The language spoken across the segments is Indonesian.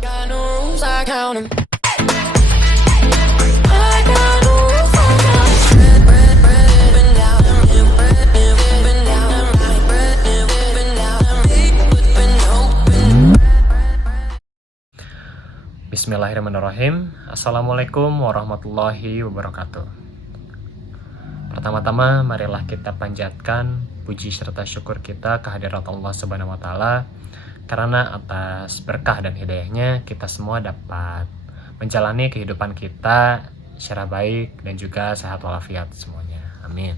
got no rules, I count 'em. I got no rules, I count 'em. Bread, up and down, bread, up and down, bread, up and down, whipping open. Bismillahirrahmanirrahim. Assalamualaikum warahmatullahi wabarakatuh. Pertama-tama marilah kita panjatkan puji serta syukur kita kehadirat Allah Subhanahu wa taala, karena atas berkah dan hidayahnya kita semua dapat menjalani kehidupan kita secara baik dan juga sehat walafiat semuanya. Amin.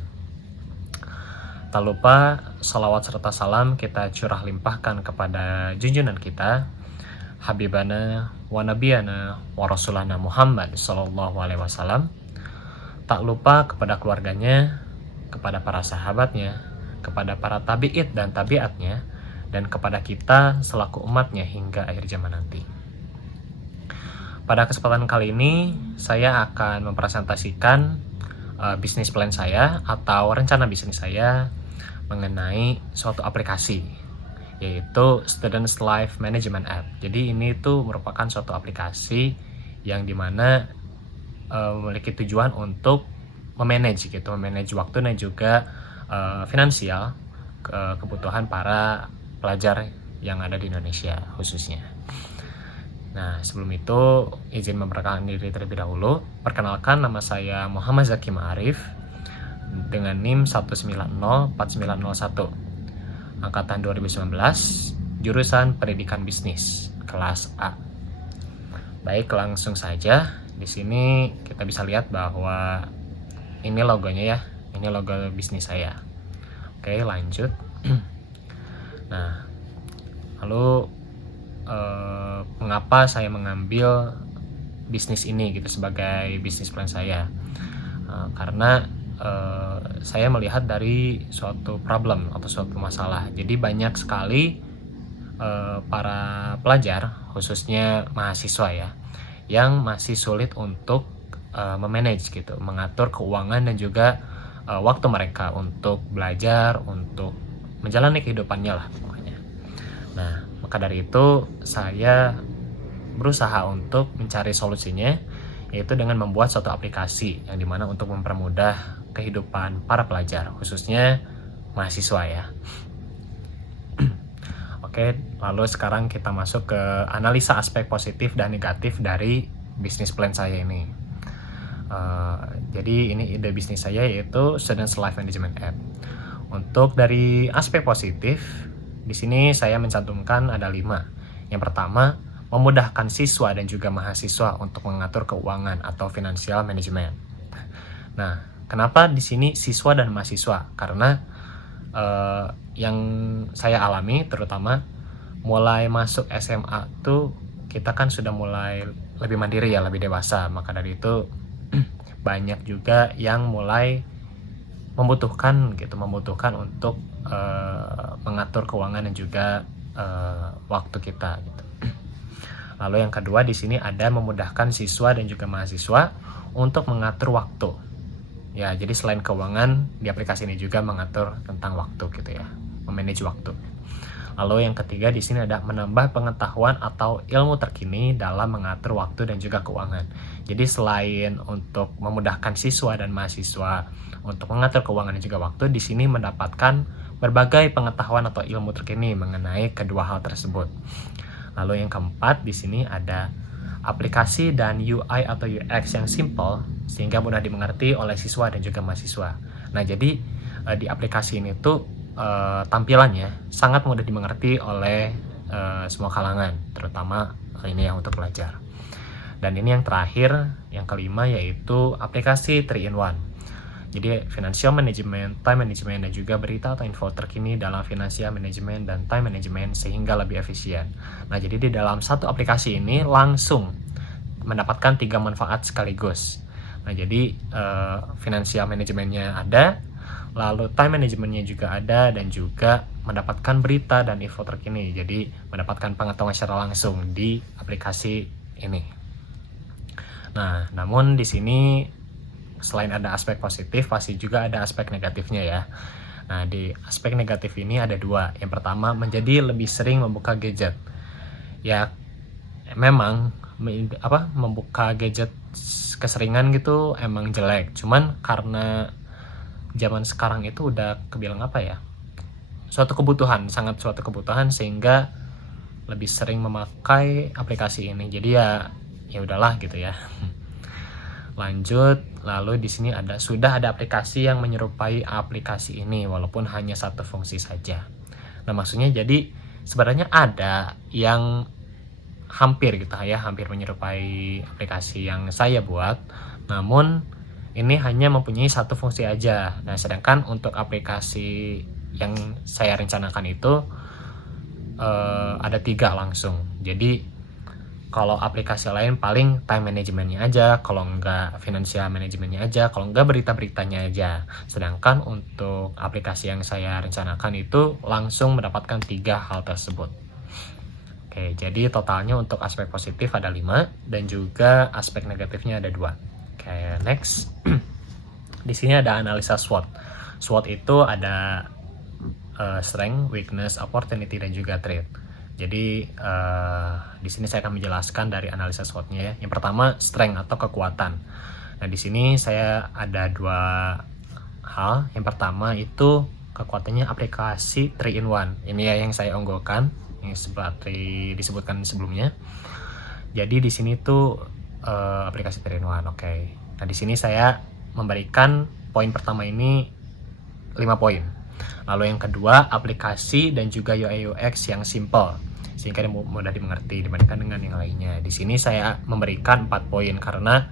Tak lupa salawat serta salam kita curah limpahkan kepada junjungan kita, Habibana wa Nabiyana wa Rasulana Muhammad sallallahu alaihi wasallam. Tak lupa kepada keluarganya, kepada para sahabatnya, kepada para tabi'id dan tabi'atnya, dan kepada kita selaku umatnya hingga akhir zaman nanti. Pada kesempatan kali ini, saya akan mempresentasikan bisnis plan saya atau rencana bisnis saya mengenai suatu aplikasi, yaitu Students Life Management App. Jadi ini tuh merupakan suatu aplikasi yang dimana memiliki tujuan untuk memanage waktu dan juga finansial kebutuhan para pelajar yang ada di Indonesia khususnya. Nah, sebelum itu izin memperkenalkan diri terlebih dahulu. Perkenalkan, nama saya Muhammad Zaki Ma'arif dengan NIM 1904901, angkatan 2019, jurusan Pendidikan Bisnis kelas A. Baik, langsung saja. Di sini kita bisa lihat bahwa ini logonya ya. Ini logo bisnis saya. Oke, lanjut. Nah, lalu mengapa saya mengambil bisnis ini gitu sebagai bisnis plan saya? Karena saya melihat dari suatu problem atau suatu masalah. Jadi banyak sekali para pelajar, khususnya mahasiswa ya, yang masih sulit untuk memanage gitu, mengatur keuangan dan juga waktu mereka untuk belajar, untuk menjalani kehidupannya lah pokoknya. Nah, maka dari itu saya berusaha untuk mencari solusinya, yaitu dengan membuat suatu aplikasi yang dimana untuk mempermudah kehidupan para pelajar, khususnya mahasiswa ya. Oke, lalu sekarang kita masuk ke analisa aspek positif dan negatif dari bisnis plan saya ini. Jadi ini ide bisnis saya, yaitu Students Life Management App. Untuk dari aspek positif, di sini saya mencantumkan ada 5. Yang pertama, memudahkan siswa dan juga mahasiswa untuk mengatur keuangan atau financial management. Nah, kenapa di sini siswa dan mahasiswa? Karena yang saya alami terutama mulai masuk SMA tuh kita kan sudah mulai lebih mandiri ya, lebih dewasa. Maka dari itu banyak juga yang mulai membutuhkan untuk mengatur keuangan dan juga waktu kita gitu. Lalu yang kedua, di sini ada memudahkan siswa dan juga mahasiswa untuk mengatur waktu. Ya, jadi selain keuangan, di aplikasi ini juga mengatur tentang waktu gitu ya, memanage waktu. Lalu yang ketiga, di sini ada menambah pengetahuan atau ilmu terkini dalam mengatur waktu dan juga keuangan. Jadi selain untuk memudahkan siswa dan mahasiswa untuk mengatur keuangan dan juga waktu, di sini mendapatkan berbagai pengetahuan atau ilmu terkini mengenai kedua hal tersebut. Lalu yang keempat, di sini ada aplikasi dan UI atau UX yang simple sehingga mudah dimengerti oleh siswa dan juga mahasiswa. Nah, jadi di aplikasi ini tuh tampilannya sangat mudah dimengerti oleh semua kalangan, terutama ini yang untuk pelajar. Dan ini yang terakhir, yang kelima, yaitu aplikasi 3-in-1. Jadi financial management, time management, dan juga berita atau info terkini dalam financial management dan time management sehingga lebih efisien. Nah, jadi di dalam satu aplikasi ini langsung mendapatkan 3 manfaat sekaligus. Nah, jadi financial managementnya ada, lalu time managementnya juga ada, dan juga mendapatkan berita dan info terkini. Jadi mendapatkan pengetahuan secara langsung di aplikasi ini. Nah, namun di sini selain ada aspek positif, pasti juga ada aspek negatifnya ya. Nah, di aspek negatif ini ada 2. Yang pertama, menjadi lebih sering membuka gadget. Ya, memang membuka gadget keseringan gitu emang jelek. Cuman karena zaman sekarang itu udah kebilang suatu kebutuhan, sangat suatu kebutuhan, sehingga lebih sering memakai aplikasi ini. Jadi ya udahlah gitu ya. Lanjut, lalu di sini sudah ada aplikasi yang menyerupai aplikasi ini walaupun hanya satu fungsi saja. Nah, maksudnya jadi sebenarnya ada yang hampir menyerupai aplikasi yang saya buat, namun ini hanya mempunyai satu fungsi aja. Nah, sedangkan untuk aplikasi yang saya rencanakan itu ada 3 langsung. Jadi kalau aplikasi lain paling time managementnya aja, kalau enggak financial managementnya aja, kalau enggak berita-beritanya aja. Sedangkan untuk aplikasi yang saya rencanakan itu langsung mendapatkan 3 hal tersebut. Oke, jadi totalnya untuk aspek positif ada 5 dan juga aspek negatifnya ada 2. Oke, next. Di sini ada analisa SWOT. SWOT itu ada strength, weakness, opportunity, dan juga threat. Jadi di sini saya akan menjelaskan dari analisa SWOT-nya ya. Yang pertama, strength atau kekuatan. Nah, di sini saya ada 2 hal. Yang pertama itu kekuatannya aplikasi 3-in-1. Ini ya yang saya unggulkan, yang seperti disebutkan sebelumnya. Jadi di sini tuh aplikasi 3-in-1. Oke. Nah, di sini saya memberikan poin pertama ini 5 poin. Lalu yang kedua, aplikasi dan juga UI UX yang simple sehingga mudah dimengerti dibandingkan dengan yang lainnya. Di sini saya memberikan 4 poin karena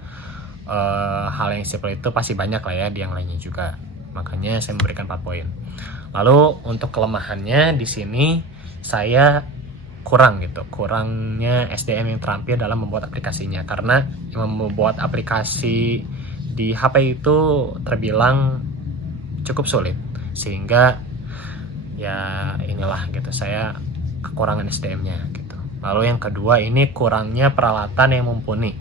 hal yang simple itu pasti banyak lah ya di yang lainnya juga. Makanya saya memberikan 4 poin. Lalu untuk kelemahannya di sini saya kurangnya SDM yang terampil dalam membuat aplikasinya, karena membuat aplikasi di HP itu terbilang cukup sulit, sehingga ya inilah gitu, saya kekurangan SDM-nya gitu. Lalu yang kedua ini kurangnya peralatan yang mumpuni.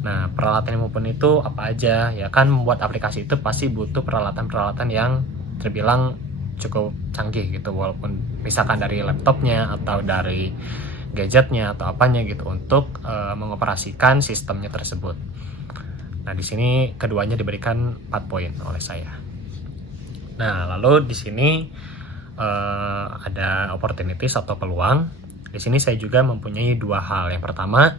Nah, peralatan yang mumpuni itu apa aja? Ya kan membuat aplikasi itu pasti butuh peralatan-peralatan yang terbilang cukup canggih gitu, walaupun misalkan dari laptopnya atau dari gadgetnya atau apanya gitu untuk mengoperasikan sistemnya tersebut. Nah, di sini keduanya diberikan 4 poin oleh saya. Nah, lalu di sini ada opportunities atau peluang. Di sini saya juga mempunyai 2 hal. Yang pertama,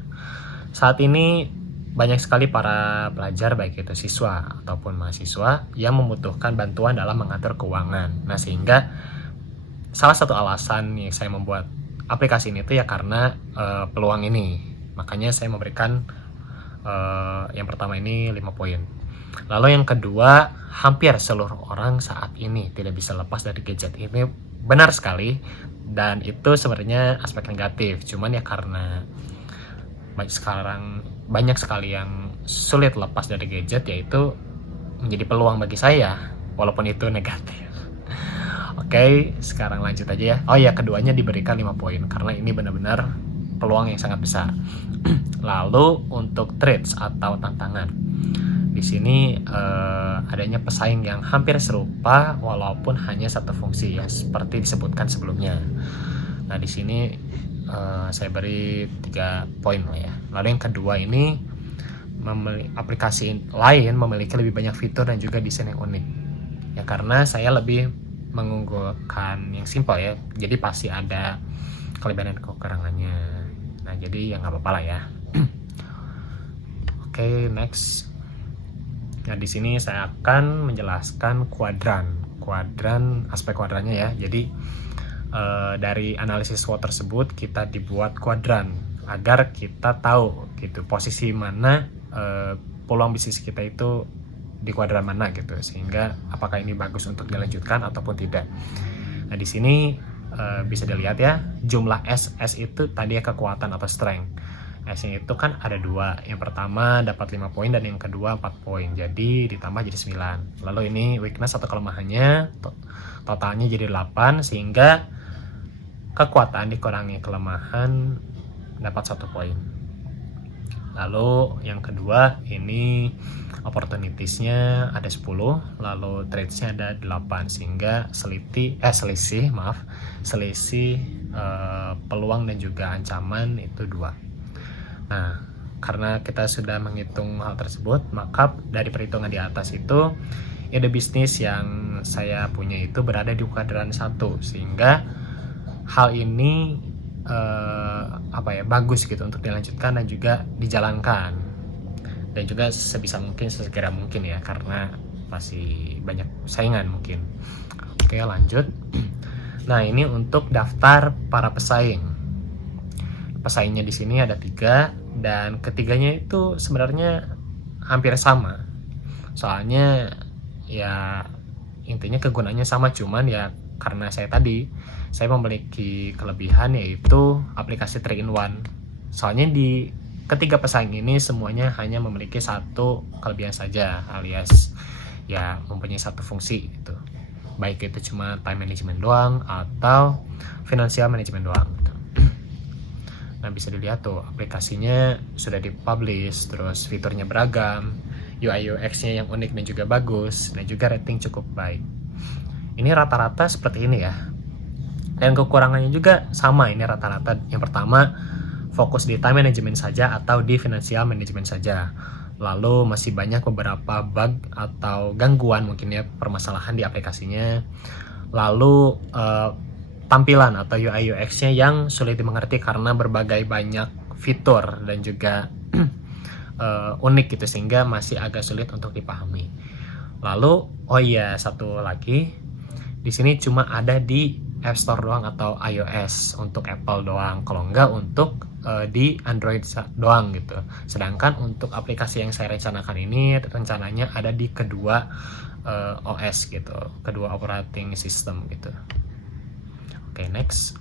saat ini banyak sekali para pelajar, baik itu siswa ataupun mahasiswa, yang membutuhkan bantuan dalam mengatur keuangan. Nah, sehingga salah satu alasan yang saya membuat aplikasi ini tuh ya karena peluang ini. Makanya saya memberikan yang pertama ini 5 poin. Lalu yang kedua, hampir seluruh orang saat ini tidak bisa lepas dari gadget. Ini benar sekali, dan itu sebenarnya aspek negatif. Cuman ya karena banyak sekali yang sulit lepas dari gadget, yaitu menjadi peluang bagi saya, walaupun itu negatif. Oke, sekarang lanjut aja ya. Oh ya, keduanya diberikan 5 poin karena ini benar-benar peluang yang sangat besar. Lalu untuk threats atau tantangan, di sini adanya pesaing yang hampir serupa walaupun hanya satu fungsi yang seperti disebutkan sebelumnya. Nah, di sini saya beri 3 poin lah ya. Lalu yang kedua ini, aplikasi lain memiliki lebih banyak fitur dan juga desain yang unik. Ya karena saya lebih mengunggulkan yang simple ya. Jadi pasti ada kelebihan dan kekurangannya. Nah, jadi ya nggak apa-apa lah ya. Oke, next. Nah, di sini saya akan menjelaskan kuadran aspek kuadrannya ya. Jadi dari analisis SWOT tersebut kita dibuat kuadran agar kita tahu gitu posisi mana peluang bisnis kita itu di kuadran mana gitu, sehingga apakah ini bagus untuk dilanjutkan ataupun tidak. Nah, di sini bisa dilihat ya, jumlah S itu tadi ya kekuatan atau strength. S-nya itu kan ada 2. Yang pertama dapat 5 poin dan yang kedua 4 poin. Jadi ditambah jadi 9. Lalu ini weakness atau kelemahannya totalnya jadi 8, sehingga kekuatan dikurangi kelemahan dapat 1 poin. Lalu yang kedua ini opportunities-nya ada 10, lalu traits-nya ada 8, sehingga selisih peluang dan juga ancaman itu 2. Nah, karena kita sudah menghitung hal tersebut, maka dari perhitungan di atas itu ide bisnis yang saya punya itu berada di kuadran 1, sehingga hal ini bagus gitu untuk dilanjutkan dan juga dijalankan, dan juga sebisa mungkin sesegera mungkin ya, karena masih banyak saingan mungkin. Oke, lanjut. Nah, ini untuk daftar para pesaing. Pesaingnya di sini ada 3, dan ketiganya itu sebenarnya hampir sama. Soalnya ya intinya kegunaannya sama, cuman ya karena saya memiliki kelebihan yaitu aplikasi 3-in-1. Soalnya di ketiga pesaing ini semuanya hanya memiliki satu kelebihan saja, alias ya mempunyai satu fungsi gitu. Baik itu cuma time management doang atau financial management doang gitu. Nah, bisa dilihat tuh aplikasinya sudah dipublish, terus fiturnya beragam, UI UX-nya yang unik dan juga bagus, dan juga rating cukup baik. Ini rata-rata seperti ini ya. Dan kekurangannya juga sama, ini rata-rata. Yang pertama, fokus di time management saja atau di financial management saja. Lalu masih banyak beberapa bug atau gangguan mungkin ya, permasalahan di aplikasinya. Lalu tampilan atau UI UX-nya yang sulit dimengerti karena berbagai banyak fitur dan juga unik gitu, sehingga masih agak sulit untuk dipahami. Lalu satu lagi, di sini cuma ada di App Store doang atau iOS, untuk Apple doang, kalau enggak untuk di Android doang gitu. Sedangkan untuk aplikasi yang saya rencanakan ini rencananya ada di kedua OS gitu, kedua operating system gitu. Oke, next.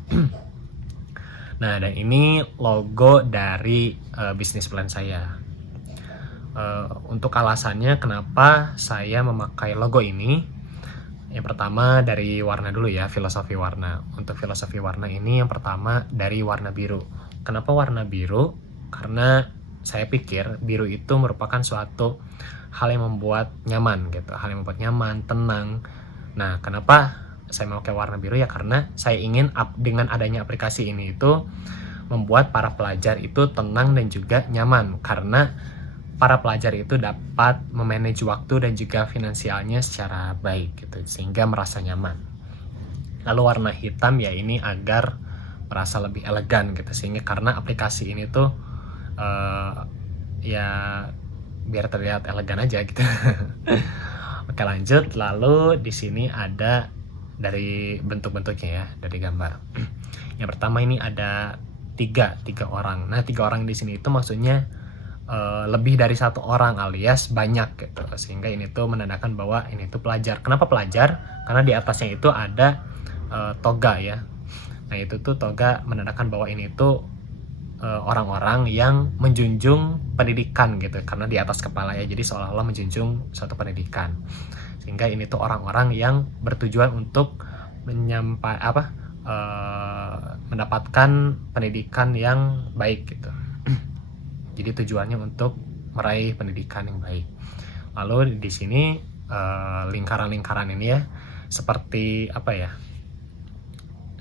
Nah, dan ini logo dari bisnis plan saya. Untuk alasannya kenapa saya memakai logo ini, yang pertama dari warna dulu ya, filosofi warna. Untuk filosofi warna ini yang pertama dari warna biru. Kenapa warna biru? Karena saya pikir biru itu merupakan suatu hal yang membuat nyaman gitu, hal yang membuat nyaman, tenang. Nah, kenapa saya memakai warna biru ya? Karena saya ingin dengan adanya aplikasi ini itu membuat para pelajar itu tenang dan juga nyaman, karena para pelajar itu dapat memanage waktu dan juga finansialnya secara baik gitu, sehingga merasa nyaman. Lalu warna hitam ya ini agar merasa lebih elegan gitu, sehingga karena aplikasi ini tuh ya biar terlihat elegan aja gitu. Oke, lanjut. Lalu di sini ada dari bentuk-bentuknya ya, dari gambar. Yang pertama ini ada tiga orang. Nah, 3 orang di sini itu maksudnya lebih dari 1 orang alias banyak gitu, sehingga ini tuh menandakan bahwa ini tuh pelajar. Kenapa pelajar? Karena di atasnya itu ada toga ya. Nah, itu tuh toga menandakan bahwa ini tuh orang-orang yang menjunjung pendidikan gitu, karena di atas kepala ya, jadi seolah-olah menjunjung suatu pendidikan, sehingga ini tuh orang-orang yang bertujuan untuk mendapatkan pendidikan yang baik gitu. Jadi tujuannya untuk meraih pendidikan yang baik. Lalu di sini lingkaran-lingkaran ini ya seperti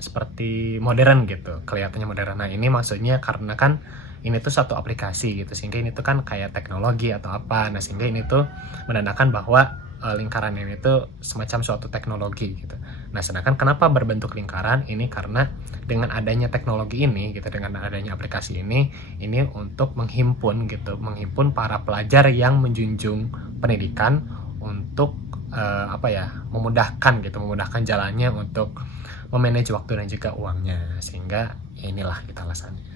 seperti modern gitu, kelihatannya modern. Nah, ini maksudnya karena kan ini tuh satu aplikasi gitu, sehingga ini tuh kan kayak teknologi atau apa. Nah, sehingga ini tuh menandakan bahwa lingkaran ini tuh semacam suatu teknologi gitu. Nah, sedangkan kenapa berbentuk lingkaran ini, karena dengan adanya teknologi ini gitu, dengan adanya aplikasi ini untuk menghimpun para pelajar yang menjunjung pendidikan untuk memudahkan jalannya untuk memanage waktu dan juga uangnya, sehingga ya inilah kita alasannya.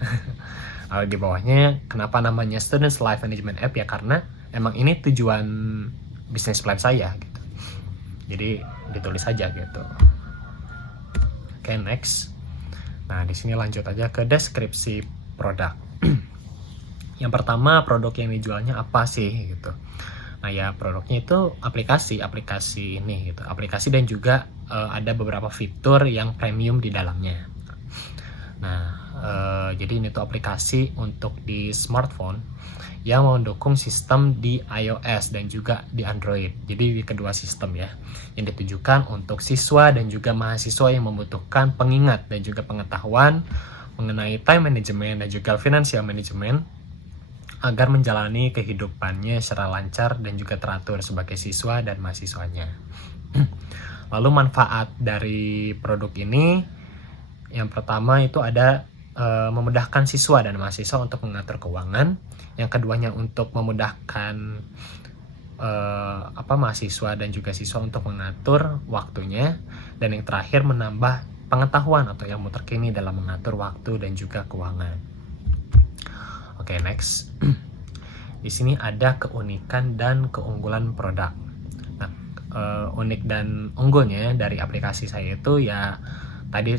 Lalu di bawahnya kenapa namanya Students Life Management App ya, karena emang ini tujuan bisnis plan saya gitu, jadi ditulis saja gitu. Oke, next. Nah, di sini lanjut aja ke deskripsi produk. Yang pertama, produk yang dijualnya apa sih gitu. Nah, ya produknya itu aplikasi ini gitu, aplikasi dan juga ada beberapa fitur yang premium di dalamnya. Nah, jadi ini tuh aplikasi untuk di smartphone yang mendukung sistem di iOS dan juga di Android. Jadi di kedua sistem ya, yang ditujukan untuk siswa dan juga mahasiswa yang membutuhkan pengingat dan juga pengetahuan mengenai time management dan juga financial management agar menjalani kehidupannya secara lancar dan juga teratur sebagai siswa dan mahasiswanya. Lalu manfaat dari produk ini, yang pertama itu ada memudahkan siswa dan mahasiswa untuk mengatur keuangan. Yang keduanya untuk memudahkan mahasiswa dan juga siswa untuk mengatur waktunya. Dan yang terakhir menambah pengetahuan atau ilmu terkini dalam mengatur waktu dan juga keuangan. Oke, next. Di sini ada keunikan dan keunggulan produk. Nah, unik dan unggulnya dari aplikasi saya itu ya tadi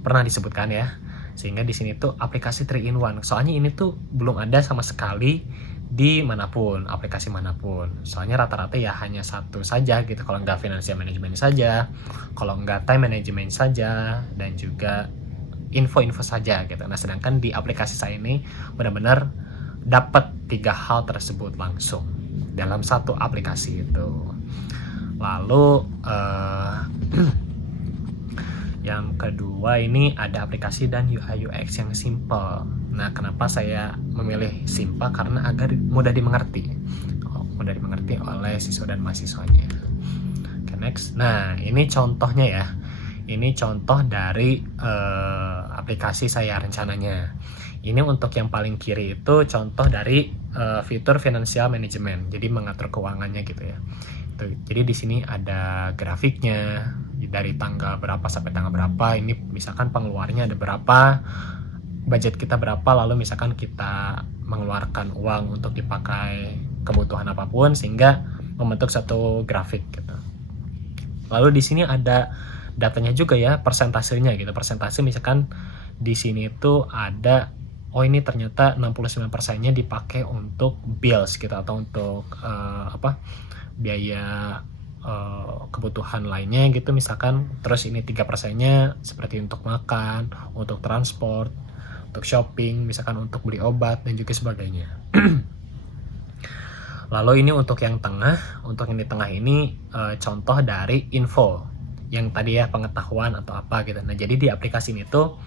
pernah disebutkan ya. Sehingga di sini tuh aplikasi 3-in-1. Soalnya ini tuh belum ada sama sekali di manapun, aplikasi manapun. Soalnya rata-rata ya hanya satu saja gitu. Kalau nggak financial management saja, kalau nggak time management saja, dan juga info-info saja gitu. Nah, sedangkan di aplikasi saya ini benar-benar dapat 3 hal tersebut langsung dalam satu aplikasi itu. Lalu yang kedua ini ada aplikasi dan UI UX yang simple. Nah, kenapa saya memilih simple? Karena agar mudah dimengerti. Mudah dimengerti oleh siswa dan mahasiswanya. Oke, next. Nah, ini contohnya ya. Ini contoh dari aplikasi saya rencananya. Ini untuk yang paling kiri itu contoh dari fitur financial management. Jadi mengatur keuangannya gitu ya. Jadi di sini ada grafiknya dari tanggal berapa sampai tanggal berapa. Ini misalkan pengeluarannya ada berapa, budget kita berapa, lalu misalkan kita mengeluarkan uang untuk dipakai kebutuhan apapun sehingga membentuk satu grafik gitu. Lalu di sini ada datanya juga ya, persentasenya gitu. Persentase misalkan di sini itu ada ini ternyata 69%-nya dipakai untuk bills gitu atau untuk biaya kebutuhan lainnya gitu misalkan. Terus ini 3%-nya seperti untuk makan, untuk transport, untuk shopping, misalkan untuk beli obat dan juga sebagainya. Lalu ini untuk yang tengah, untuk yang di tengah ini contoh dari info yang tadi ya, pengetahuan atau apa gitu. Nah, jadi di aplikasi ini tuh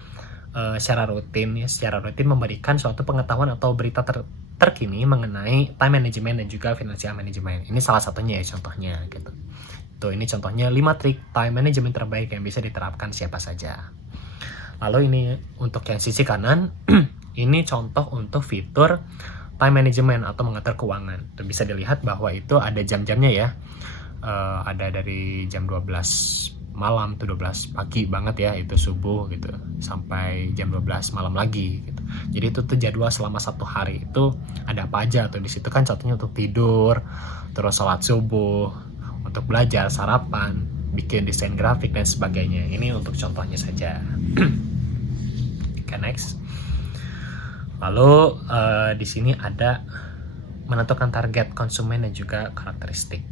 secara rutin memberikan suatu pengetahuan atau berita terkini mengenai time management dan juga financial management. Ini salah satunya ya contohnya gitu. Tuh, ini contohnya 5 trik time management terbaik yang bisa diterapkan siapa saja. Lalu ini untuk yang sisi kanan ini contoh untuk fitur time management atau mengatur keuangan. Tuh, bisa dilihat bahwa itu ada jam-jamnya ya. Ada dari jam 12 malam tuh 12 pagi banget ya, itu subuh gitu, sampai jam 12 malam lagi gitu. Jadi itu tuh jadwal selama satu hari itu ada apa aja tuh. Di situ kan contohnya untuk tidur, terus sholat subuh, untuk belajar, sarapan, bikin desain grafik dan sebagainya. Ini untuk contohnya saja. Oke, next. Lalu di sini ada menentukan target konsumen dan juga karakteristik.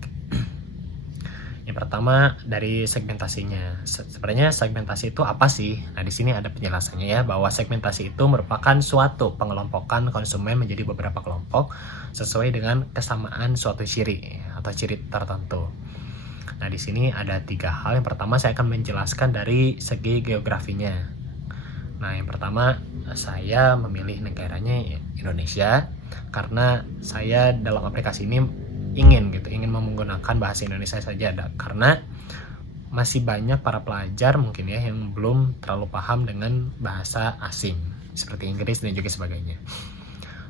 Yang pertama dari segmentasinya. Sebenarnya segmentasi itu apa sih? Nah, di sini ada penjelasannya ya, bahwa segmentasi itu merupakan suatu pengelompokan konsumen menjadi beberapa kelompok sesuai dengan kesamaan suatu ciri atau ciri tertentu. Nah, di sini ada 3 hal. Yang pertama saya akan menjelaskan dari segi geografinya. Nah, yang pertama saya memilih negaranya Indonesia karena saya dalam aplikasi ini ingin menggunakan bahasa Indonesia saja, karena masih banyak para pelajar mungkin ya yang belum terlalu paham dengan bahasa asing seperti Inggris dan juga sebagainya.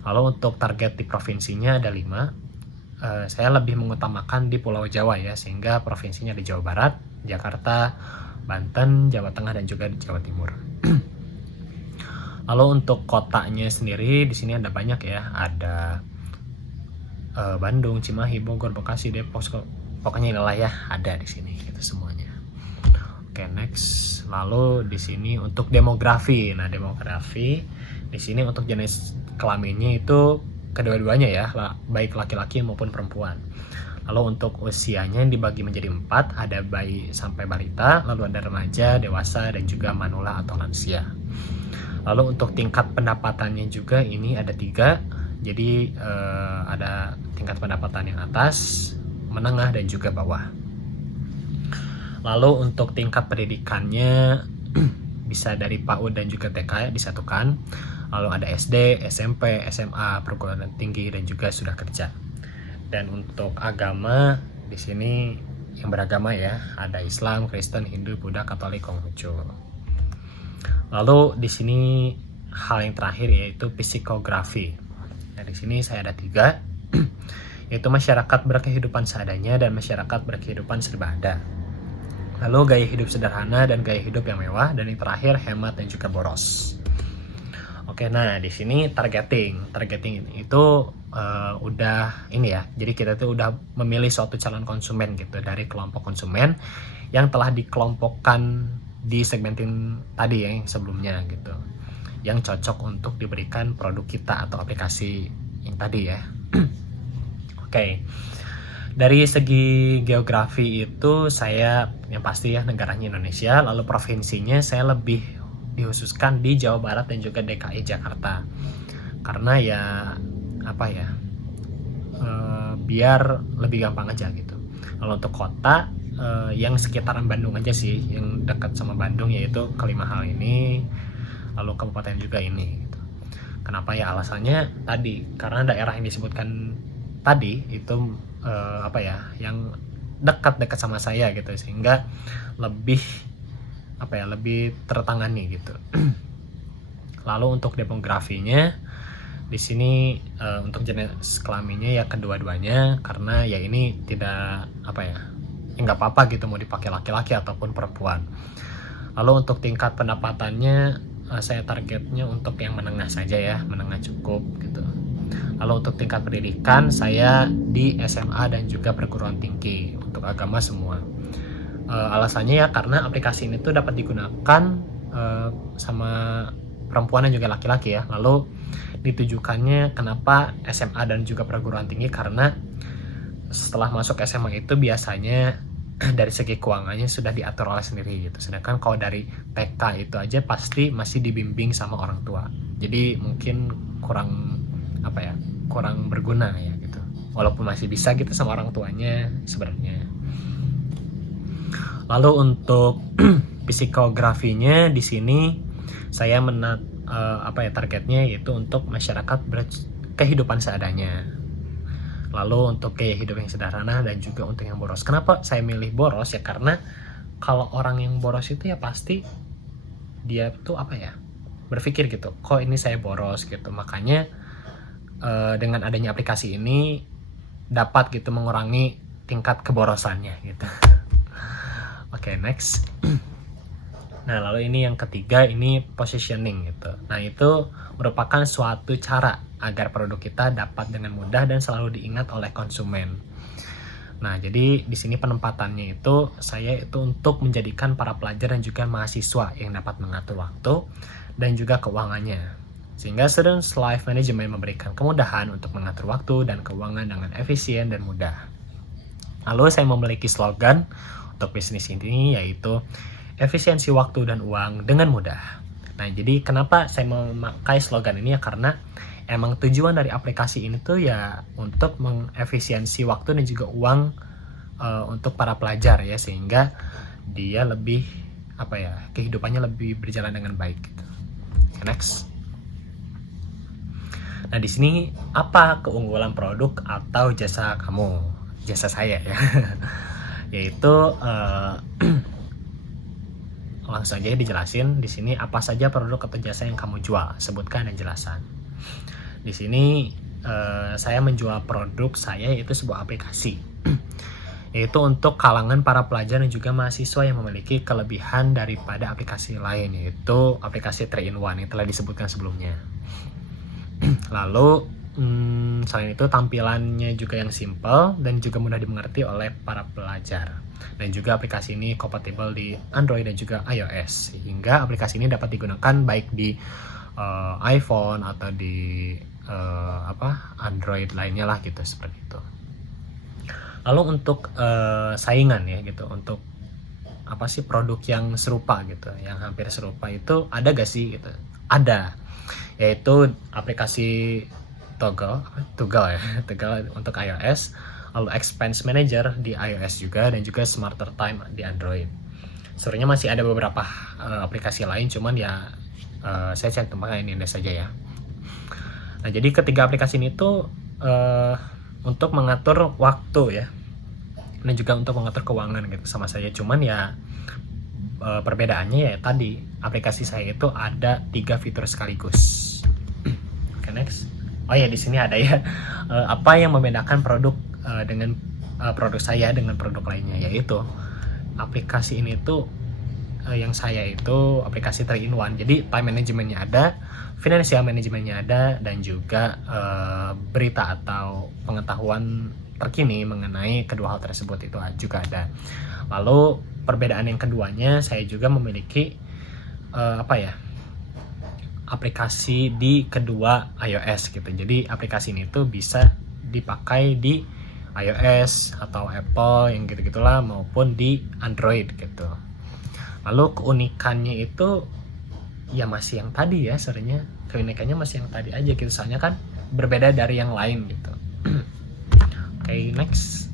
Lalu untuk target di provinsinya ada 5. Saya lebih mengutamakan di Pulau Jawa ya, sehingga provinsinya di Jawa Barat, Jakarta, Banten, Jawa Tengah dan juga di Jawa Timur. Lalu untuk kotanya sendiri di sini ada banyak ya, ada Bandung, Cimahi, Bogor, Bekasi, Depok, pokoknya inilah ya, ada di sini gitu semuanya. Oke, next. Lalu di sini untuk demografi. Nah, demografi di sini untuk jenis kelaminnya itu kedua-duanya ya, baik laki-laki maupun perempuan. Lalu untuk usianya dibagi menjadi 4, ada bayi sampai balita, lalu ada remaja, dewasa dan juga manula atau lansia. Lalu untuk tingkat pendapatannya juga ini ada 3. Jadi ada tingkat pendapatan yang atas, menengah dan juga bawah. Lalu untuk tingkat pendidikannya bisa dari PAUD dan juga TK disatukan. Lalu ada SD, SMP, SMA, perguruan tinggi dan juga sudah kerja. Dan untuk agama di sini yang beragama ya, ada Islam, Kristen, Hindu, Buddha, Katolik, Konghucu. Lalu di sini hal yang terakhir yaitu psikografi. Nah, di sini saya ada 3 yaitu masyarakat berkehidupan seadanya dan masyarakat berkehidupan serba ada. Lalu gaya hidup sederhana dan gaya hidup yang mewah, dan yang terakhir hemat dan juga boros. Oke, nah di sini targeting itu udah ini ya. Jadi kita tuh udah memilih suatu calon konsumen gitu dari kelompok konsumen yang telah dikelompokkan di segmenting tadi ya, yang sebelumnya gitu, yang cocok untuk diberikan produk kita atau aplikasi yang tadi ya. Oke. Dari segi geografi itu saya yang pasti ya negaranya Indonesia, lalu provinsinya saya lebih dikhususkan di Jawa Barat dan juga DKI Jakarta. Karena ya apa ya, biar lebih gampang aja gitu. Lalu untuk kota yang sekitaran Bandung aja sih, yang dekat sama Bandung, yaitu kelima hal ini, lalu kabupaten juga ini gitu. Kenapa ya? Alasannya tadi karena daerah yang disebutkan tadi itu apa ya, yang dekat-dekat sama saya gitu, sehingga lebih apa ya, lebih tertangani gitu. Lalu untuk demografinya di sini untuk jenis kelaminnya ya kedua-duanya, karena ya ini tidak apa ya, nggak apa-apa gitu mau dipakai laki-laki ataupun perempuan. Lalu untuk tingkat pendapatannya saya targetnya untuk yang menengah saja ya, menengah cukup gitu. Lalu untuk tingkat pendidikan saya di SMA dan juga perguruan tinggi, untuk agama semua. Alasannya ya karena aplikasi ini tuh dapat digunakan sama perempuan dan juga laki-laki ya. Lalu ditujukannya kenapa SMA dan juga perguruan tinggi, karena setelah masuk SMA itu biasanya dari segi keuangannya sudah diatur oleh sendiri gitu. Sedangkan kalau dari TK itu aja pasti masih dibimbing sama orang tua. Jadi mungkin kurang apa ya, kurang berguna ya gitu. Walaupun masih bisa gitu sama orang tuanya sebenarnya. Lalu untuk psikografinya di sini saya apa ya, targetnya yaitu untuk masyarakat berkehidupan seadanya. Lalu untuk gaya hidup yang sederhana dan juga untuk yang boros. Kenapa saya milih boros ya? Karena kalau orang yang boros itu ya pasti dia tuh apa ya, berpikir gitu, kok ini saya boros gitu. Makanya dengan adanya aplikasi ini dapat gitu mengurangi tingkat keborosannya gitu. Oke, next. Nah, lalu ini yang ketiga, ini positioning gitu. Nah, itu merupakan suatu cara agar produk kita dapat dengan mudah dan selalu diingat oleh konsumen. Nah, jadi di sini penempatannya itu saya itu untuk menjadikan para pelajar dan juga mahasiswa yang dapat mengatur waktu dan juga keuangannya. Sehingga Students Life Management memberikan kemudahan untuk mengatur waktu dan keuangan dengan efisien dan mudah. Lalu saya memiliki slogan untuk bisnis ini, yaitu efisiensi waktu dan uang dengan mudah. Nah, jadi kenapa saya memakai slogan ini ya, karena emang tujuan dari aplikasi ini tuh ya untuk mengefisiensi waktu dan juga uang untuk para pelajar ya, sehingga dia lebih apa ya, kehidupannya lebih berjalan dengan baik gitu. Next. Nah, di sini apa keunggulan produk atau jasa kamu? Jasa saya ya. Yaitu langsung aja dijelasin di sini apa saja produk atau jasa yang kamu jual, sebutkan dan jelasan. Di sini saya menjual produk saya yaitu sebuah aplikasi. Yaitu untuk kalangan para pelajar dan juga mahasiswa yang memiliki kelebihan daripada aplikasi lain, yaitu aplikasi 3-in-1 yang telah disebutkan sebelumnya. Lalu selain itu tampilannya juga yang simple dan juga mudah dimengerti oleh para pelajar. Dan juga aplikasi ini kompatibel di Android dan juga iOS, sehingga aplikasi ini dapat digunakan baik di iPhone atau di Android lainnya lah gitu, seperti itu. Lalu untuk saingan ya gitu, untuk apa sih produk yang serupa gitu, yang hampir serupa itu ada gak sih gitu? Ada, yaitu aplikasi Toggle untuk iOS, lalu Expense Manager di iOS juga, dan juga Smarter Time di Android. Sebenarnya masih ada beberapa aplikasi lain, cuman ya saya cantumkan ini saja ya. Nah, jadi ketiga aplikasi ini tuh untuk mengatur waktu ya, dan juga untuk mengatur keuangan gitu sama saja. Cuman ya perbedaannya ya tadi, aplikasi saya itu ada 3 fitur sekaligus. Oke, next. Oh ya, di sini ada ya apa yang membedakan produk dengan produk saya dengan produk lainnya, yaitu aplikasi ini tuh yang saya itu aplikasi 3-in-1. Jadi time managementnya ada, financial managementnya ada, dan juga berita atau pengetahuan terkini mengenai kedua hal tersebut itu juga ada. Lalu perbedaan yang keduanya, saya juga memiliki aplikasi di kedua iOS gitu. Jadi aplikasi ini tuh bisa dipakai di iOS atau Apple yang gitu-gitulah, maupun di Android gitu. Lalu keunikannya itu ya masih yang tadi ya, sebenarnya keunikannya masih yang tadi aja gitu, soalnya kan berbeda dari yang lain gitu. Oke, next.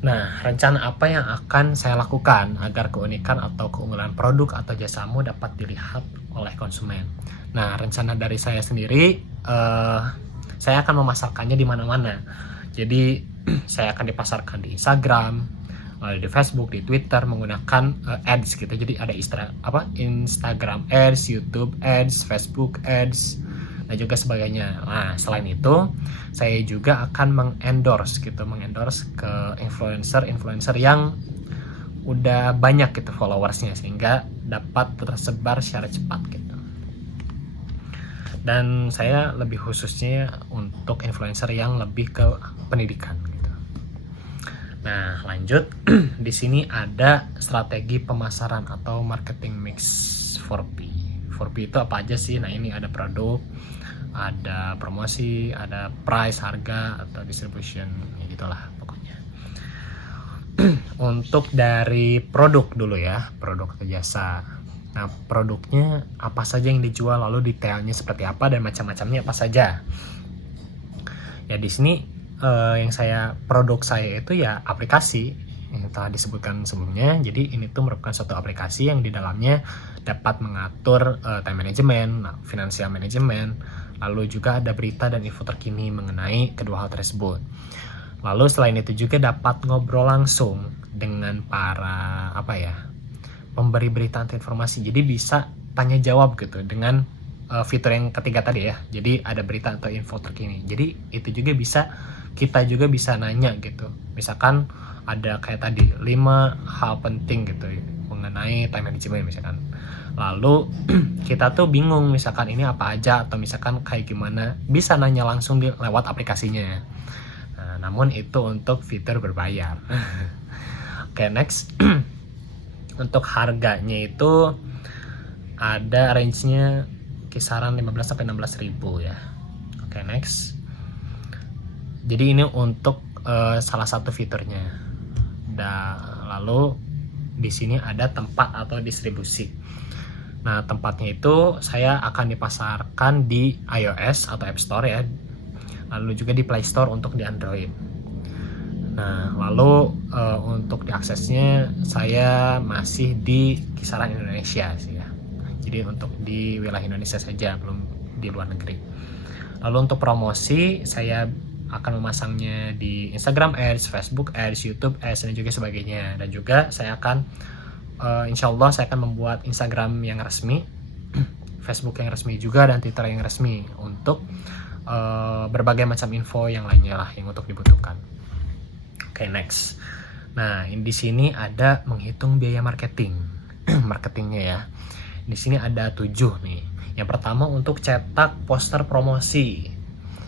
Nah, rencana apa yang akan saya lakukan agar keunikan atau keunggulan produk atau jasamu dapat dilihat oleh konsumen? Nah, rencana dari saya sendiri, saya akan memasarkannya di mana-mana. Jadi, saya akan dipasarkan di Instagram, di Facebook, di Twitter menggunakan ads gitu. Jadi ada Instagram ads, YouTube ads, Facebook ads, dan juga sebagainya. Nah, selain itu, saya juga akan mengendorse ke influencer yang udah banyak gitu followersnya, sehingga dapat tersebar secara cepat gitu. Dan saya lebih khususnya untuk influencer yang lebih ke pendidikan gitu. Nah, lanjut. Di sini ada strategi pemasaran atau marketing mix 4P. 4P itu apa aja sih? Nah, ini ada produk, ada promosi, ada price, harga, atau distribution, ya gitulah pokoknya. Untuk dari produk dulu ya, produk atau jasa. Nah, produknya apa saja yang dijual, lalu detailnya seperti apa, dan macam-macamnya apa saja. Ya, di sini produk saya itu ya aplikasi yang telah disebutkan sebelumnya. Jadi ini tuh merupakan suatu aplikasi yang di dalamnya dapat mengatur time management, financial management, lalu juga ada berita dan info terkini mengenai kedua hal tersebut. Lalu selain itu juga dapat ngobrol langsung dengan para pemberi berita atau informasi. Jadi bisa tanya jawab gitu dengan fitur yang ketiga tadi ya. Jadi ada berita atau info terkini. Jadi itu juga kita juga bisa nanya gitu. Misalkan ada kayak tadi 5 hal penting gitu mengenai time management misalkan. Lalu kita tuh bingung misalkan ini apa aja, atau misalkan kayak gimana, bisa nanya langsung lewat aplikasinya. Nah, namun itu untuk fitur berbayar. Oke, next. Untuk harganya itu ada range-nya kisaran 15 sampai 16 ribu ya. Oke, next. Jadi ini untuk salah satu fiturnya. Lalu di sini ada tempat atau distribusi. Nah, tempatnya itu saya akan dipasarkan di iOS atau App Store ya. Lalu juga di Play Store untuk di Android. Nah, lalu untuk diaksesnya saya masih di kisaran Indonesia sih ya. Jadi untuk di wilayah Indonesia saja, belum di luar negeri. Lalu untuk promosi saya akan memasangnya di Instagram Ads, Facebook Ads, YouTube Ads, dan juga sebagainya. Dan juga saya akan insya Allah saya akan membuat Instagram yang resmi, Facebook yang resmi juga, dan Twitter yang resmi untuk berbagai macam info yang lainnya lah yang untuk dibutuhkan. Oke, next. Nah, di sini ada menghitung biaya marketingnya ya. Di sini ada 7 nih. Yang pertama untuk cetak poster promosi.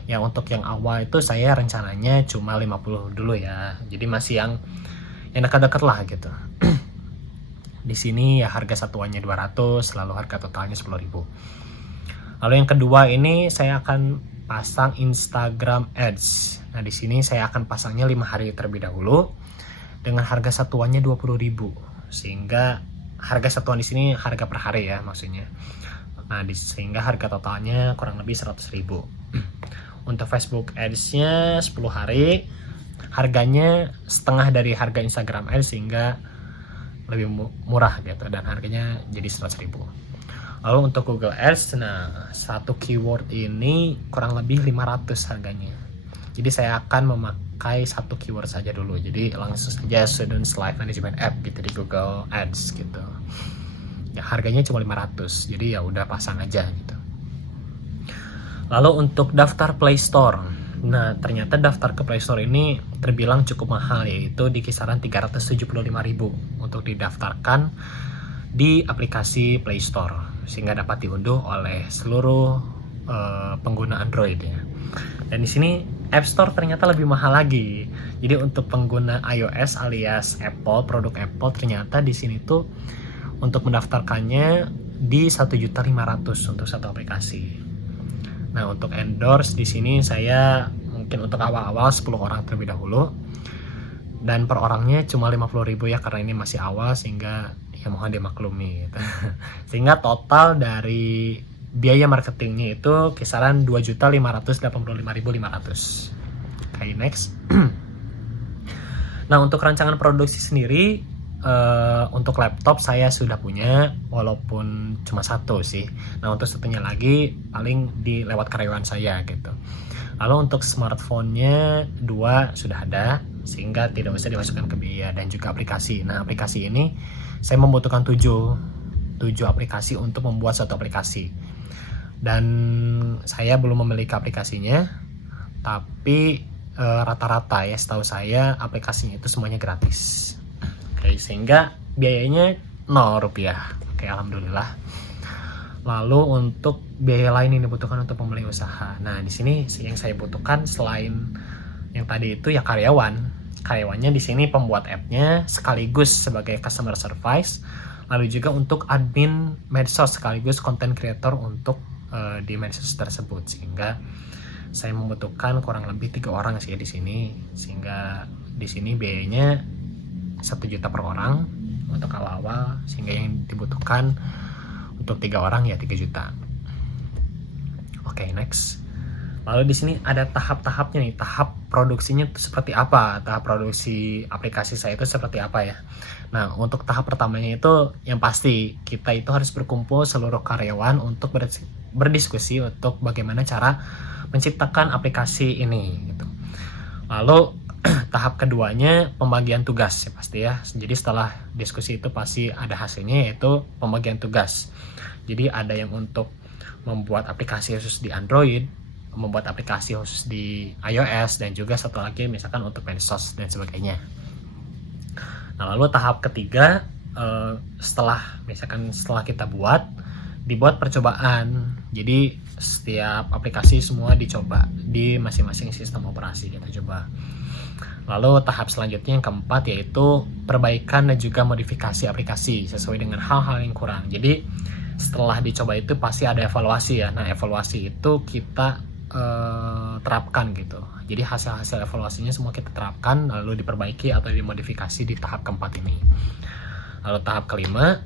Ya, untuk yang awal itu saya rencananya cuma 50 dulu ya. Jadi masih yang dekat-dekat lah gitu. Di sini ya harga satuannya 200, lalu harga totalnya 10.000. Lalu yang kedua ini saya akan pasang Instagram Ads. Nah, di sini saya akan pasangnya 5 hari terlebih dahulu dengan harga satuannya 20.000. Sehingga harga satuan di sini harga per hari ya maksudnya. Nah, sehingga harga totalnya kurang lebih 100.000. Untuk Facebook Ads-nya 10 hari, harganya setengah dari harga Instagram Ads, sehingga lebih murah gitu, dan harganya jadi 100.000. Lalu untuk Google Ads, nah satu keyword ini kurang lebih 500 harganya. Jadi saya akan memakai satu keyword saja dulu. Jadi langsung saja Students Life Management App gitu di Google Ads gitu. Ya harganya cuma 500. Jadi ya udah pasang aja gitu. Lalu untuk daftar Play Store. Nah, ternyata daftar ke Play Store ini terbilang cukup mahal, yaitu di kisaran 375.000 untuk didaftarkan di aplikasi Play Store, sehingga dapat diunduh oleh seluruh pengguna Android ya. Dan di sini App Store ternyata lebih mahal lagi. Jadi untuk pengguna iOS alias Apple, produk Apple, ternyata di sini tuh untuk mendaftarkannya di 1.500.000 untuk satu aplikasi. Nah, untuk endorse di sini saya mungkin untuk awal-awal 10 orang terlebih dahulu. Dan per orangnya cuma 50.000 ya, karena ini masih awal, sehingga ya mohon dimaklumi gitu. Sehingga total dari biaya marketingnya itu kisaran 2.585.500. Oke, next. Nah, untuk rancangan produksi sendiri, untuk laptop saya sudah punya, walaupun cuma satu sih. Nah, untuk satunya lagi paling lewat karyawan saya gitu. Lalu untuk smartphone-nya 2 sudah ada, sehingga tidak usah dimasukkan ke biaya, dan juga aplikasi. Nah, aplikasi ini saya membutuhkan 7 aplikasi untuk membuat satu aplikasi. Dan saya belum memiliki aplikasinya, tapi rata-rata ya setahu saya aplikasinya itu semuanya gratis. Oke, sehingga biayanya 0 rupiah. Oke, alhamdulillah. Lalu untuk biaya lain yang dibutuhkan untuk memulai usaha. Nah, di sini yang saya butuhkan selain yang tadi itu ya karyawan. Karyawannya di sini pembuat app-nya sekaligus sebagai customer service. Lalu juga untuk admin medsos sekaligus content creator untuk di medsos tersebut. Sehingga saya membutuhkan kurang lebih 3 orang sih di sini. Sehingga di sini biayanya 1 juta per orang untuk awal-awal, sehingga yang dibutuhkan untuk 3 orang ya 3 juta. Oke, next. Lalu di sini ada tahap-tahapnya nih. Tahap produksinya itu seperti apa? Tahap produksi aplikasi saya itu seperti apa ya? Nah, untuk tahap pertamanya itu yang pasti kita itu harus berkumpul seluruh karyawan untuk berdiskusi untuk bagaimana cara menciptakan aplikasi ini gitu. Lalu tahap keduanya pembagian tugas ya pasti ya. Jadi setelah diskusi itu pasti ada hasilnya, yaitu pembagian tugas. Jadi ada yang untuk membuat aplikasi khusus di Android, membuat aplikasi khusus di iOS, dan juga satu lagi misalkan untuk medsos dan sebagainya. Nah, lalu tahap ketiga setelah kita dibuat percobaan. Jadi setiap aplikasi semua dicoba di masing-masing sistem operasi kita coba. Lalu tahap selanjutnya yang keempat yaitu perbaikan dan juga modifikasi aplikasi sesuai dengan hal-hal yang kurang. Jadi setelah dicoba itu pasti ada evaluasi ya. Nah, evaluasi itu kita terapkan gitu. Jadi hasil-hasil evaluasinya semua kita terapkan, lalu diperbaiki atau dimodifikasi di tahap keempat ini. Lalu tahap kelima,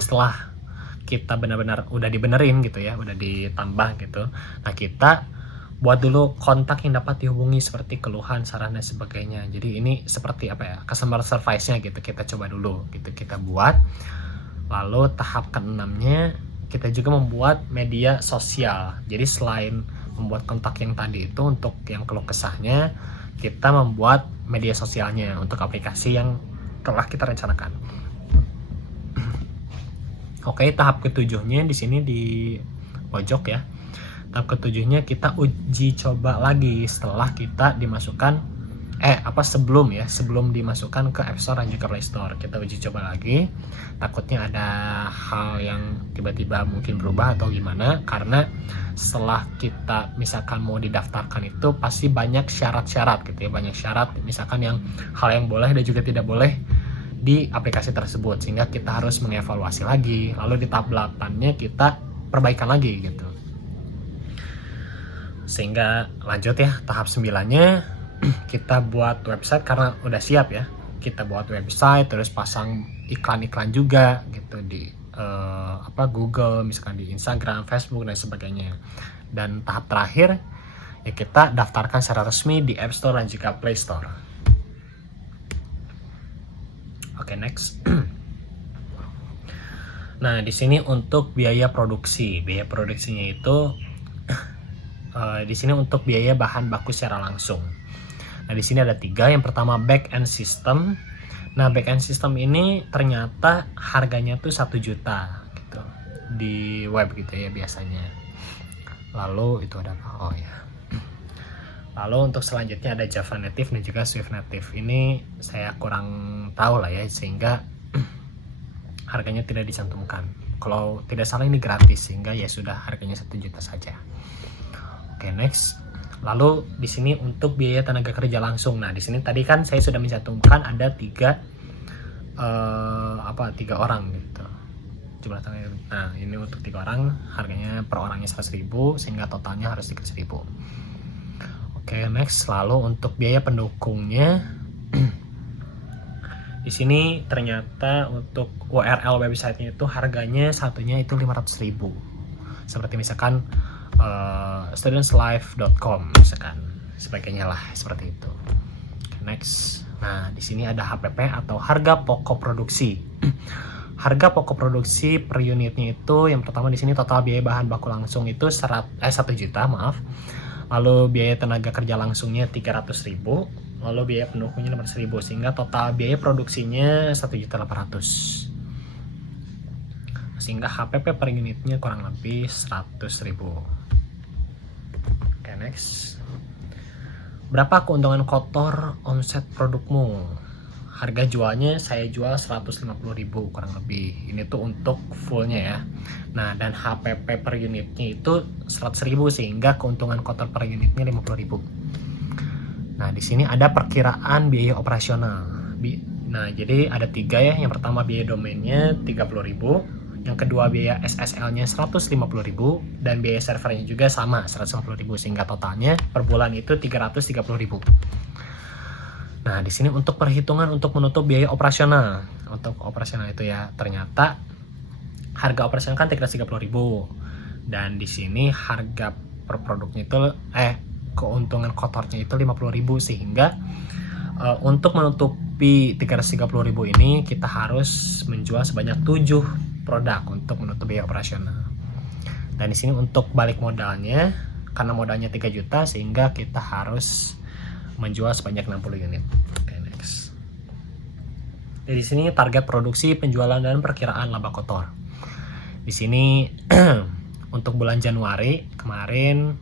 setelah kita benar-benar udah dibenerin gitu ya, udah ditambah gitu, nah kita buat dulu kontak yang dapat dihubungi seperti keluhan, saran, dan sebagainya. Jadi ini seperti apa ya, customer service-nya gitu, kita coba dulu gitu, kita buat. Lalu tahap keenamnya kita juga membuat media sosial. Jadi selain membuat kontak yang tadi itu untuk yang keluh kesahnya, kita membuat media sosialnya untuk aplikasi yang telah kita rencanakan. Oke, tahap ketujuhnya di sini di pojok ya. Tahap ketujuhnya kita uji coba lagi setelah kita dimasukkan sebelum dimasukkan ke App Store dan juga Play Store. Kita uji coba lagi. Takutnya ada hal yang tiba-tiba mungkin berubah atau gimana, karena setelah kita misalkan mau didaftarkan itu pasti banyak syarat-syarat gitu ya, banyak syarat misalkan yang hal yang boleh dan juga tidak boleh di aplikasi tersebut, sehingga kita harus mengevaluasi lagi. Lalu di tahap 8-nya kita perbaikan lagi gitu. Sehingga lanjut ya, tahap 9-nya kita buat website karena udah siap ya. Kita buat website, terus pasang iklan-iklan juga gitu di Google, misalkan di Instagram, Facebook, dan sebagainya. Dan tahap terakhir ya kita daftarkan secara resmi di App Store dan juga Play Store. Oke, next. Nah, di sini untuk biaya produksi. Biaya produksinya itu di sini untuk biaya bahan baku secara langsung. Nah, di sini ada 3. Yang pertama back end system. Nah, back end system ini ternyata harganya tuh 1 juta gitu di web gitu ya biasanya. Lalu itu ada apa? Oh ya. Lalu untuk selanjutnya ada Java Native dan juga Swift Native. Ini saya kurang tahu lah ya, sehingga harganya tidak dicantumkan. Kalau tidak salah ini gratis, sehingga ya sudah harganya 1 juta saja. Oke, next. Lalu di sini untuk biaya tenaga kerja langsung. Nah, di sini tadi kan saya sudah mencantumkan ada 3 orang gitu. Jumlah tenaga. Nah, ini untuk 3 orang harganya per orangnya 100.000 sehingga totalnya harus 300.000. Oke, next. Lalu untuk biaya pendukungnya di sini ternyata untuk URL websitenya itu harganya satunya itu 500.000. Seperti misalkan studentslife.com misalkan, sebagainya lah seperti itu. Okay, next. Nah, di sini ada HPP atau harga pokok produksi. Harga pokok produksi per unitnya itu yang pertama di sini total biaya bahan baku langsung itu 1 juta, maaf. Lalu biaya tenaga kerja langsungnya 300.000, lalu biaya pendukungnya 500.000 sehingga total biaya produksinya 1.800.000. Sehingga HPP per unitnya kurang lebih 100.000. Oke, next. Berapa keuntungan kotor omset produkmu? Harga jualnya saya jual 150.000 kurang lebih. Ini tuh untuk fullnya ya. Nah, dan HPP per unitnya itu 100.000 sehingga keuntungan kotor per unitnya 50.000. Nah, di sini ada perkiraan biaya operasional. Nah, jadi ada 3 ya. Yang pertama biaya domainnya 30.000, yang kedua biaya SSL-nya 150.000 dan biaya servernya juga sama 150.000 sehingga totalnya per bulan itu 330.000. Nah, di sini untuk perhitungan untuk menutup biaya operasional. Untuk operasional itu ya, ternyata harga operasional kan 330.000. Dan di sini harga per produknya itu keuntungan kotornya itu 50.000 sehingga untuk menutupi 330.000 ini kita harus menjual sebanyak 7 produk untuk menutup biaya operasional. Dan di sini untuk balik modalnya karena modalnya 3 juta sehingga kita harus menjual sebanyak 60 unit. Oke, next. Dari sini target produksi, penjualan dan perkiraan laba kotor. Di sini untuk bulan Januari kemarin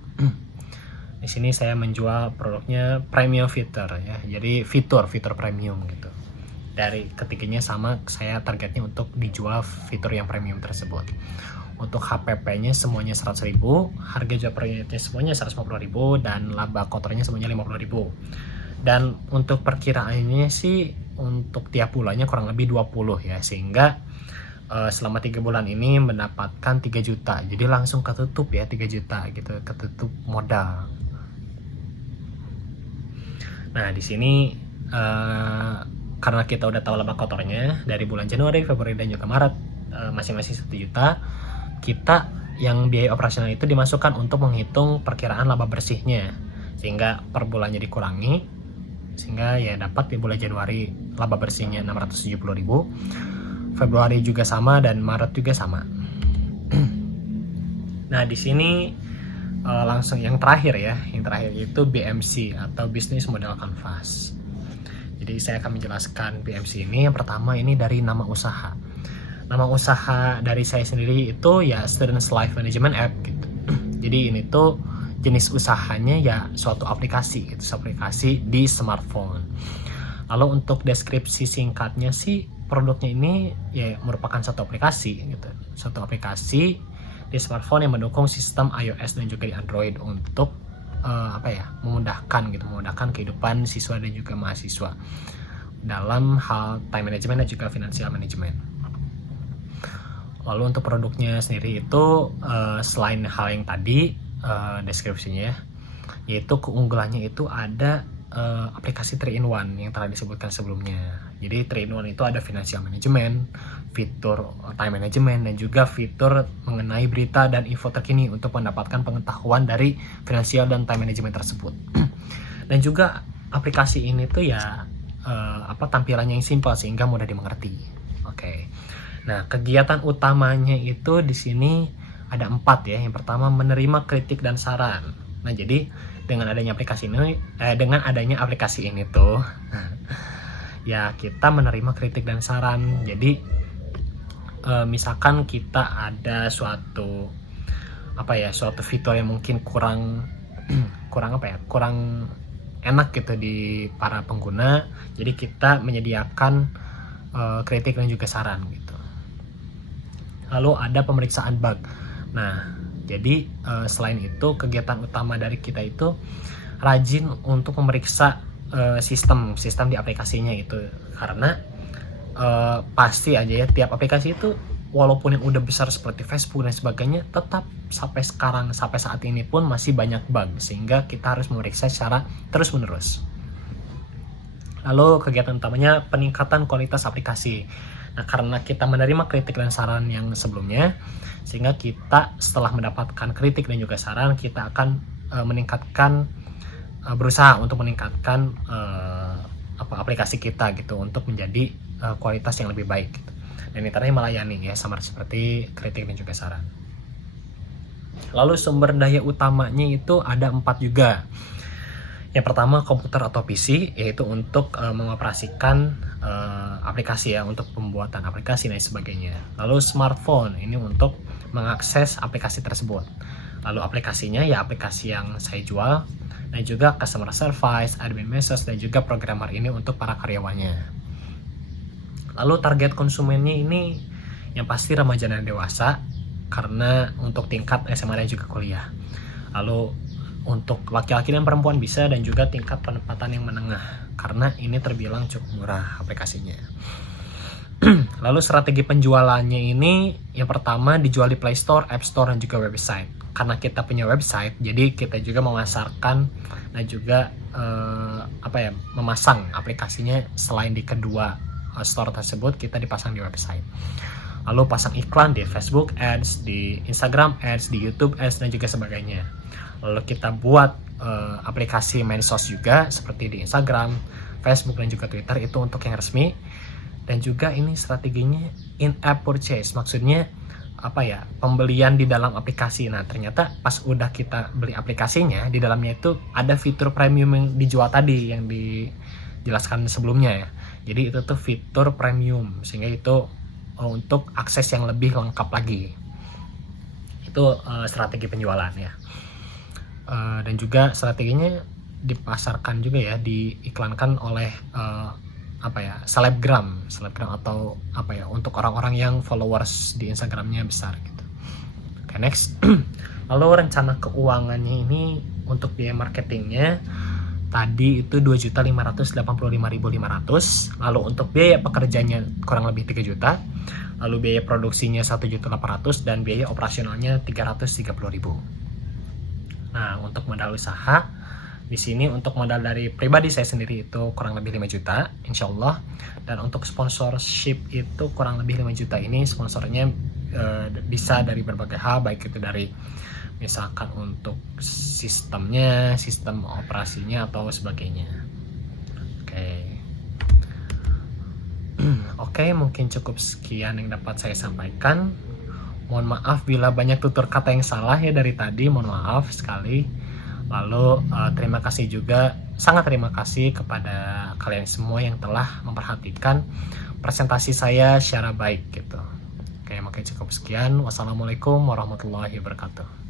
di sini saya menjual produknya premium feature ya. Jadi fitur premium gitu. Dari ketiganya sama, saya targetnya untuk dijual fitur yang premium tersebut. Untuk HPP-nya semuanya 100.000, harga jual per unitnya semuanya 150.000 dan laba kotornya semuanya 50.000. Dan untuk perkiraannya sih untuk tiap bulannya kurang lebih 20 ya, sehingga selama 3 bulan ini mendapatkan 3 juta. Jadi langsung ketutup ya 3 juta gitu, ketutup modal. Nah, di sini karena kita udah tahu laba kotornya dari bulan Januari, Februari dan juga Maret masing-masing 1 juta, kita yang biaya operasional itu dimasukkan untuk menghitung perkiraan laba bersihnya sehingga per bulannya dikurangi sehingga ya dapat di bulan Januari laba bersihnya 670.000, Februari juga sama dan Maret juga sama. Nah, di sini langsung yang terakhir ya, yang terakhir itu BMC atau Business Model Canvas. Jadi saya akan menjelaskan BMC ini. Yang pertama ini dari nama usaha. Nama usaha dari saya sendiri itu ya Students Life Management App gitu. Jadi ini tuh jenis usahanya ya suatu aplikasi gitu, aplikasi di smartphone. Lalu untuk deskripsi singkatnya sih produknya ini ya merupakan satu aplikasi gitu. Suatu aplikasi di smartphone yang mendukung sistem iOS dan juga di Android untuk memudahkan kehidupan siswa dan juga mahasiswa dalam hal time management dan juga financial management. Lalu untuk produknya sendiri itu selain hal yang tadi deskripsinya ya, yaitu keunggulannya itu ada aplikasi 3-in-1 yang telah disebutkan sebelumnya. Jadi 3-in-1 itu ada financial management, fitur time management, dan juga fitur mengenai berita dan info terkini untuk mendapatkan pengetahuan dari financial dan time management tersebut. Dan juga aplikasi ini tuh ya tampilannya yang simpel sehingga mudah dimengerti. Oke. Nah, kegiatan utamanya itu di sini ada 4 ya. Yang pertama, menerima kritik dan saran. Nah, jadi dengan adanya aplikasi ini tuh ya kita menerima kritik dan saran. Jadi misalkan kita ada suatu fitur yang mungkin kurang enak gitu di para pengguna, jadi kita menyediakan kritik dan juga saran gitu. Lalu ada pemeriksaan bug. Nah, jadi selain itu kegiatan utama dari kita itu rajin untuk memeriksa sistem di aplikasinya itu, karena pasti aja ya tiap aplikasi itu walaupun yang udah besar seperti Facebook dan sebagainya, tetap sampai saat ini pun masih banyak bug, sehingga kita harus memeriksa secara terus menerus. Lalu kegiatan utamanya peningkatan kualitas aplikasi. Nah, karena kita menerima kritik dan saran yang sebelumnya, sehingga kita setelah mendapatkan kritik dan juga saran, kita akan berusaha untuk meningkatkan aplikasi kita gitu untuk menjadi kualitas yang lebih baik gitu. Dan intinya melayani ya, sama seperti kritik dan juga saran. Lalu sumber daya utamanya itu ada 4 juga. Yang pertama komputer atau PC, yaitu untuk mengoperasikan aplikasi ya, untuk pembuatan aplikasi dan sebagainya. Lalu smartphone, ini untuk mengakses aplikasi tersebut. Lalu aplikasinya ya aplikasi yang saya jual, dan juga customer service, admin message, dan juga programmer ini untuk para karyawannya. Lalu target konsumennya ini yang pasti remaja dan dewasa, karena untuk tingkat SMA dan juga kuliah. Lalu untuk laki-laki dan perempuan bisa, dan juga tingkat penempatan yang menengah, karena ini terbilang cukup murah aplikasinya. Lalu strategi penjualannya ini yang pertama dijual di Play Store, App Store, dan juga website. Karena kita punya website, jadi kita juga memasarkan dan juga memasang aplikasinya selain di kedua store tersebut, kita dipasang di website. Lalu pasang iklan di Facebook Ads, di Instagram Ads, di YouTube Ads, dan juga sebagainya. Lalu kita buat aplikasi medsos juga seperti di Instagram, Facebook, dan juga Twitter, itu untuk yang resmi. Dan juga ini strateginya in-app purchase, maksudnya pembelian di dalam aplikasi. Nah, ternyata pas udah kita beli aplikasinya, di dalamnya itu ada fitur premium yang dijual tadi, yang dijelaskan sebelumnya ya. Jadi itu tuh fitur premium, sehingga itu untuk akses yang lebih lengkap lagi. Itu strategi penjualan ya. Dan juga strateginya dipasarkan juga ya, diiklankan oleh selebgram atau untuk orang-orang yang followers di Instagramnya besar gitu. Oke, next. Lalu rencana keuangannya ini untuk biaya marketingnya tadi itu 2.585.500. Lalu untuk biaya pekerjanya kurang lebih 3 juta. Lalu biaya produksinya 1.800.000 dan biaya operasionalnya 330.000. Nah, untuk modal usaha di sini, untuk modal dari pribadi saya sendiri itu kurang lebih 5 juta insyaallah. Dan untuk sponsorship itu kurang lebih 5 juta. Ini sponsornya bisa dari berbagai hal, baik itu dari misalkan untuk sistemnya, sistem operasinya, atau sebagainya. Oke, mungkin cukup sekian yang dapat saya sampaikan. Mohon maaf bila banyak tutur kata yang salah ya dari tadi, mohon maaf sekali. Lalu sangat terima kasih kepada kalian semua yang telah memperhatikan presentasi saya secara baik gitu. Oke, mungkin cukup sekian. Wassalamualaikum warahmatullahi wabarakatuh.